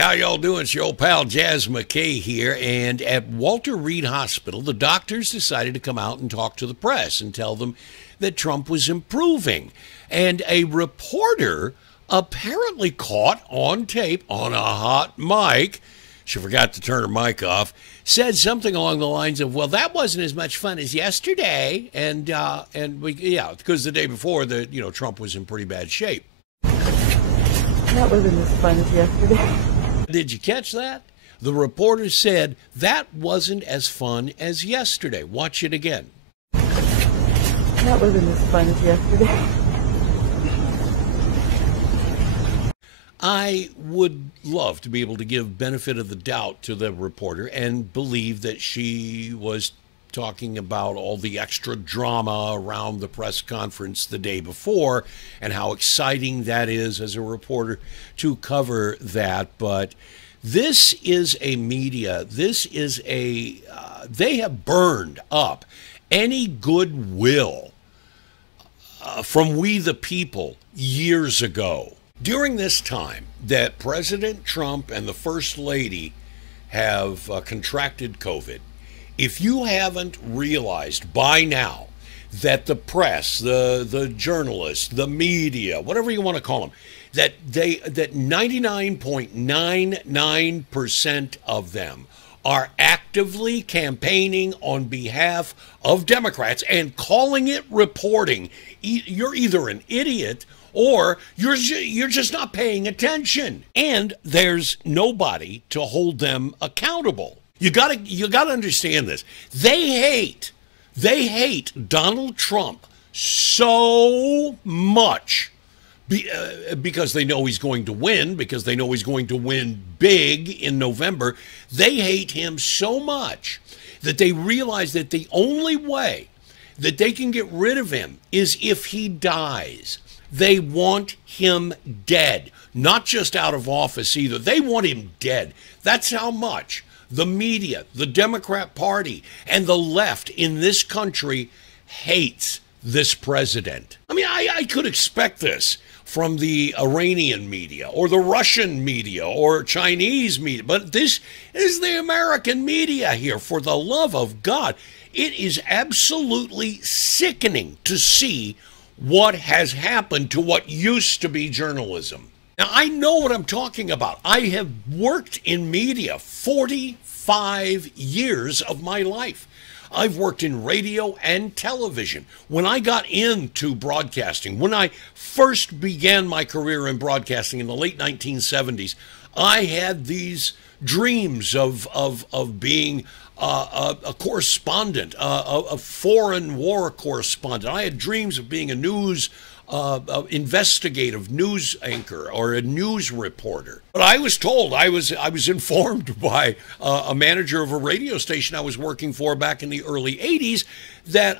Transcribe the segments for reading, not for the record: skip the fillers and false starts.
how y'all doing? It's your old pal Jazz McKay here. And at Walter Reed Hospital, the doctors decided to come out and talk to the press and tell them that Trump was improving. And a reporter apparently caught on tape on a hot mic, she forgot to turn her mic off, said something along the lines of, well, that wasn't as much fun as yesterday. And because the day before, Trump was in pretty bad shape. That wasn't as fun as yesterday. Did you catch that? The reporter said that wasn't as fun as yesterday. Watch it again. That wasn't as fun as yesterday. I would love to be able to give benefit of the doubt to the reporter and believe that she was talking about all the extra drama around the press conference the day before and how exciting that is as a reporter to cover that. But this is a media, they have burned up any goodwill from we the people years ago. During this time that President Trump and the First Lady have contracted COVID, if you haven't realized by now that the press, the journalists, the media, whatever you want to call them, that 99.99% of them are actively campaigning on behalf of Democrats and calling it reporting, you're either an idiot or you're just not paying attention, and there's nobody to hold them accountable. You gotta understand this. They hate Donald Trump so much because they know he's going to win, because they know he's going to win big in November. They hate him so much that they realize that the only way that they can get rid of him is if he dies. They want him dead, not just out of office either. They want him dead. That's how much the media, the Democrat Party, and the left in this country hates this president. I mean, I could expect this from the Iranian media or the Russian media or Chinese media, but this is the American media here, for the love of God. It is absolutely sickening to see what has happened to what used to be journalism. Now, I know what I'm talking about. I have worked in media 45 years of my life. I've worked in radio and television. When I got into broadcasting, when I first began my career in broadcasting in the late 1970s, I had these dreams of being a correspondent, a foreign war correspondent. I had dreams of being a news investigative news anchor or a news reporter. But I was told, I was informed by a manager of a radio station I was working for back in the early 80s that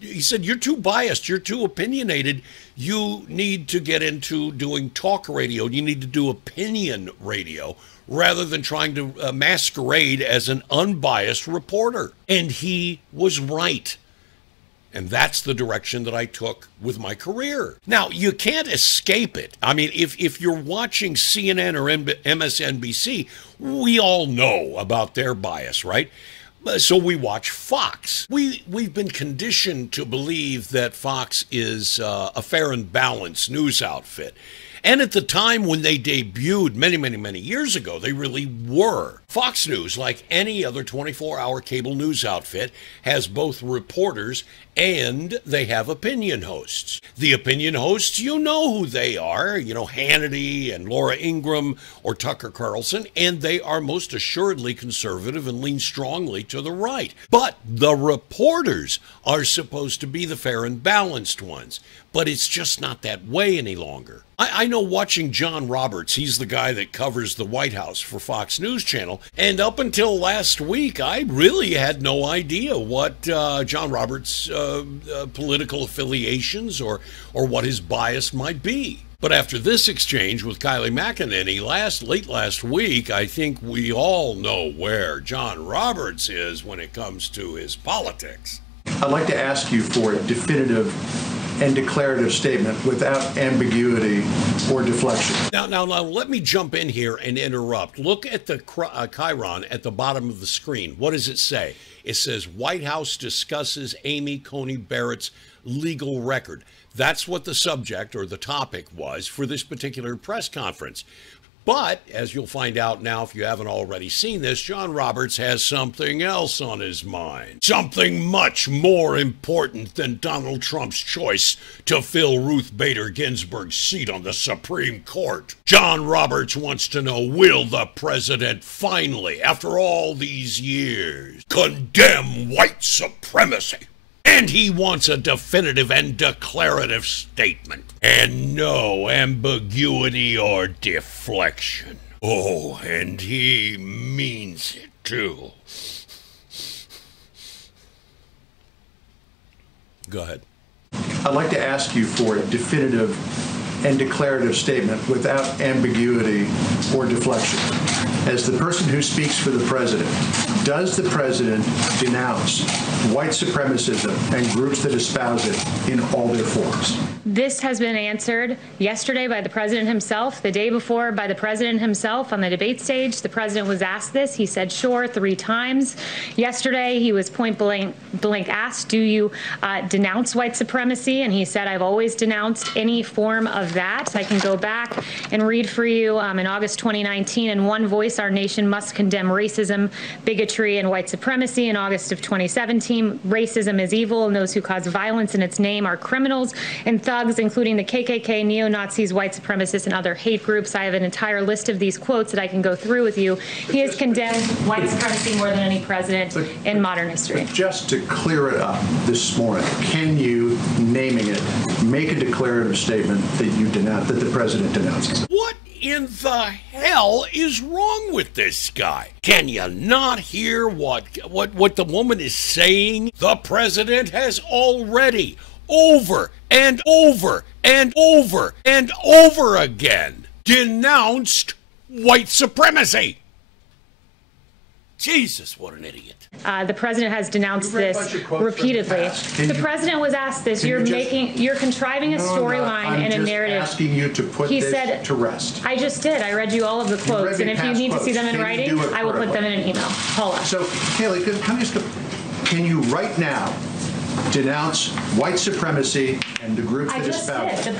he said, you're too biased, you're too opinionated, you need to get into doing talk radio, you need to do opinion radio rather than trying to masquerade as an unbiased reporter. And he was right. And that's the direction that I took with my career. Now, you can't escape it. I mean, if you're watching CNN or MSNBC, we all know about their bias, right? So we watch Fox. We've been conditioned to believe that Fox is a fair and balanced news outfit. And at the time when they debuted many years ago, they really were. Fox News, like any other 24-hour cable news outfit, has both reporters and they have opinion hosts. The opinion hosts, you know who they are, Hannity and Laura Ingraham or Tucker Carlson, and they are most assuredly conservative and lean strongly to the right. But the reporters are supposed to be the fair and balanced ones. But it's just not that way any longer. I know watching John Roberts, he's the guy that covers the White House for Fox News Channel, and up until last week, I really had no idea what John Roberts' political affiliations or what his bias might be. But after this exchange with Kylie McEnany late last week, I think we all know where John Roberts is when it comes to his politics. I'd like to ask you for a definitive and declarative statement without ambiguity or deflection. Now, let me jump in here and interrupt. Look at the chyron at the bottom of the screen. What does it say? It says, White House discusses Amy Coney Barrett's legal record. That's what the subject or the topic was for this particular press conference. But, as you'll find out now if you haven't already seen this, John Roberts has something else on his mind. Something much more important than Donald Trump's choice to fill Ruth Bader Ginsburg's seat on the Supreme Court. John Roberts wants to know, will the president finally, after all these years, condemn white supremacy? And he wants a definitive and declarative statement, and no ambiguity or deflection. Oh, and he means it too. Go ahead. I'd like to ask you for a definitive and declarative statement without ambiguity or deflection. As the person who speaks for the president, does the president denounce white supremacism and groups that espouse it in all their forms? This has been answered yesterday by the president himself, the day before by the president himself on the debate stage. The president was asked this. He said, sure, 3 times. Yesterday, he was point blank asked, do you denounce white supremacy? And he said, I've always denounced any form of that. I can go back and read for you in August 2019, in one voice, our nation must condemn racism, bigotry, and white supremacy. In August of 2017, racism is evil, and those who cause violence in its name are criminals and thugs, including the KKK, neo-Nazis, white supremacists, and other hate groups. I have an entire list of these quotes that I can go through with you. He has condemned white supremacy more than any president in modern history. Just to clear it up this morning, can you, naming it, make a declarative statement that you denounce, that the president denounces? What in the hell is wrong with this guy? Can you not hear what the woman is saying? The president has already over and over and over and over again denounced white supremacy. Jesus, what an idiot. The president has denounced this repeatedly. The president was asked this. You're contriving a storyline and a narrative. I'm just asking you to put this to rest. I just did. I read you all of the quotes, and if you need to see them in writing, I will put them in an email. Hold on. So, Haley, can you right now denounce white supremacy and the groups that espouse it?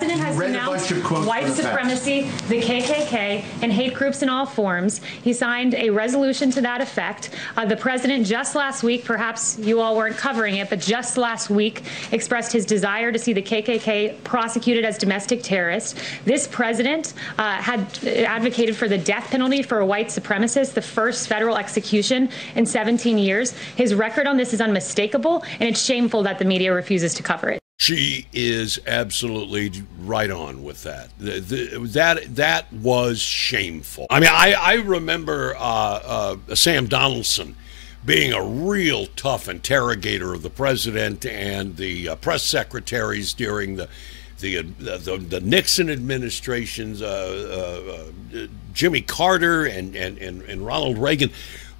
The president has denounced white supremacy, the KKK, and hate groups in all forms. He signed a resolution to that effect. The president just last week, perhaps you all weren't covering it, but just last week expressed his desire to see the KKK prosecuted as domestic terrorists. This president had advocated for the death penalty for a white supremacist, the first federal execution in 17 years. His record on this is unmistakable, and it's shameful that the media refuses to cover it. She is absolutely right on with that. That was shameful. I mean, I remember Sam Donaldson being a real tough interrogator of the president and the press secretaries during the Nixon administrations, Jimmy Carter and Ronald Reagan.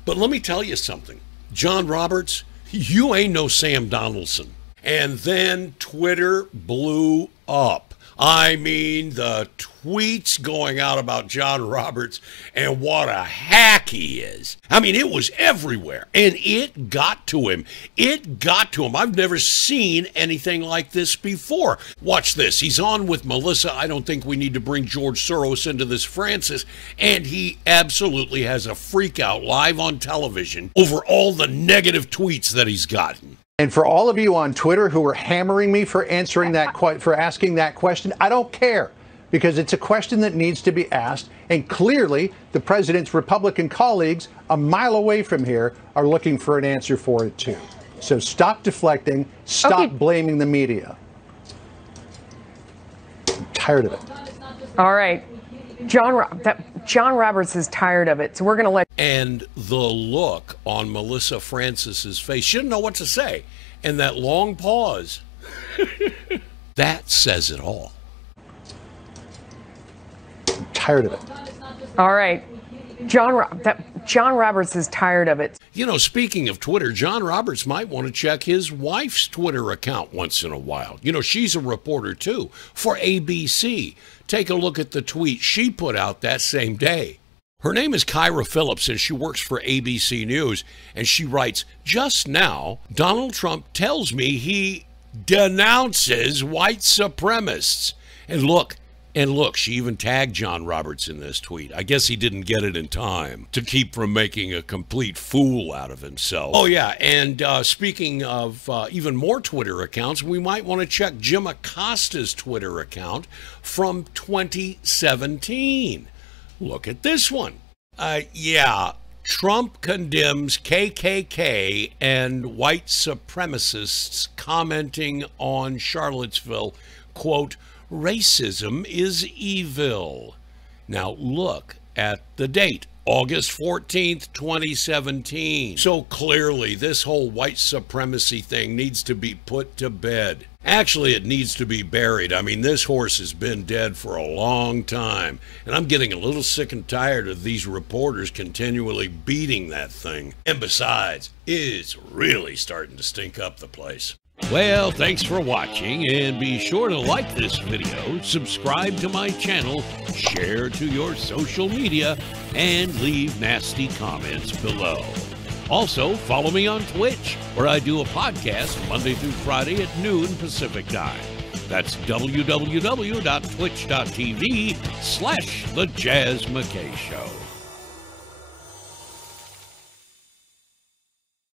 But let me tell you something, John Roberts, you ain't no Sam Donaldson. And then Twitter blew up. I mean, the tweets going out about John Roberts and what a hack he is. I mean, it was everywhere, and it got to him. It got to him. I've never seen anything like this before. Watch this. He's on with Melissa. I don't think we need to bring George Soros into this, Francis, and he absolutely has a freak out live on television over all the negative tweets that he's gotten. And for all of you on Twitter who are hammering me for asking that question, I don't care, because it's a question that needs to be asked. And clearly, the president's Republican colleagues a mile away from here are looking for an answer for it, too. So stop deflecting. Stop blaming the media. I'm tired of it. All right. John Roberts is tired of it, so we're going to let. And the look on Melissa Francis's face, she didn't know what to say. And that long pause, that says it all. I'm tired of it. All right. John John Roberts is tired of it. You know, speaking of Twitter, John Roberts might want to check his wife's Twitter account once in a while. You know, she's a reporter, too, for ABC. Take a look at the tweet she put out that same day. Her name is Kyra Phillips, and she works for ABC News, and she writes, "Just now, Donald Trump tells me he denounces white supremacists." And look, she even tagged John Roberts in this tweet. I guess he didn't get it in time to keep from making a complete fool out of himself. Oh, yeah, and speaking of even more Twitter accounts, we might want to check Jim Acosta's Twitter account from 2017. Look at this one. Yeah, Trump condemns KKK and white supremacists commenting on Charlottesville, quote, "Racism is evil." Now look at the date, August 14th, 2017. So clearly this whole white supremacy thing needs to be put to bed. Actually, it needs to be buried. I mean, this horse has been dead for a long time, and I'm getting a little sick and tired of these reporters continually beating that thing. And besides, it's really starting to stink up the place. Well, thanks for watching, and be sure to like this video, subscribe to my channel, share to your social media, and leave nasty comments below. Also, follow me on Twitch, where I do a podcast Monday through Friday at noon Pacific time. That's www.twitch.tv/The Jazz McKay Show.